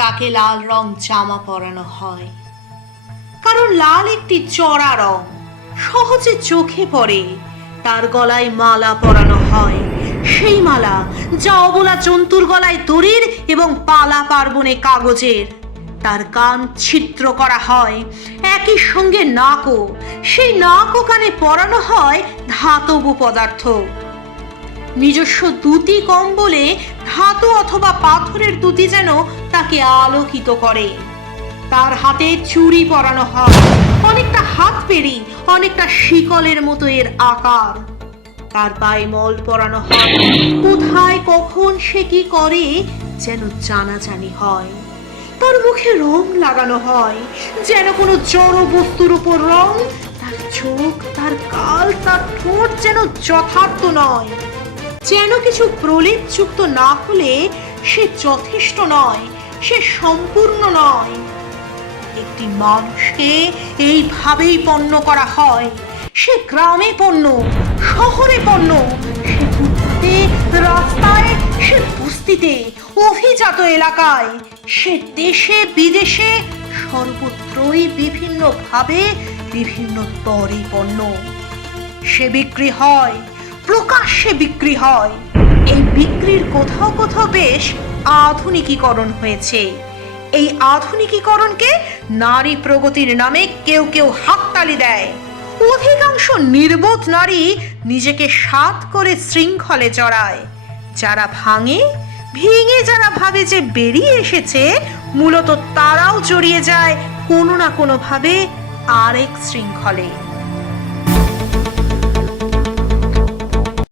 তাকে লাল রং জামা পরানো হয়, কারণ লাল একটি চড়া রং, সহজে চোখে পড়ে। তার গলায় মালা পরানো হয়, সেই মালা যা অবলা জন্তুর গলায় দড়ির এবং পালা পার্বণে কাগজের। তার কান ছিদ্র করা হয়, একই সঙ্গে নাকও, সেই নাকও কানে পরানো হয় ধাতব পদার্থ। নিজস্ব দুটি কম্বলে ধাতু অথবা পাথরের দুটি যেন তাকে আলোকিত করে। তার হাতে চুড়ি পরানো হয়, অনেকটা হাত পেরি, অনেকটা শিকলের মতো এর আকার। তার পায়ে মল পরানো হয়, কোথায় কখন সে কি করে যেন জানাজানি হয়। তার মুখে রং লাগানো হয়, যেন কোনো জড় বস্তুর উপর রং। তার চোখ, তার গাল, তার ঠোঁট যেন যথার্থ নয়, যেন কিছু প্রলেপ যুক্ত না হলে সে যথেষ্ট নয়, সে সম্পূর্ণ নয়। একটি মানুষকে এইভাবেই পণ্য করা হয়। সে গ্রামে পণ্য, শহরে পণ্য, সে ফুটপাতে, রাস্তায়, সে বস্তিতে, অভিজাত এলাকায়, সে দেশে বিদেশে, সর্বত্রই বিভিন্ন ভাবে, বিভিন্ন তরে পণ্য। সে বিক্রি হয়, প্রকাশ্যে বিক্রি হয়। এই বিক্রির কোথাও কোথাও বেশ আধুনিকীকরণ হয়েছে। এই আধুনিকীকরণকে নারী প্রগতির নামে কেউ কেউ হাততালি দেয়। অধিকাংশ নির্বোধ নারী নিজেকে সাত করে শৃঙ্খলে জড়ায়। যারা ভেঙে যারা ভাবে যে বেরিয়ে এসেছে, মূলত তারাও জড়িয়ে যায় কোনো না কোনো ভাবে আরেক শৃঙ্খলে।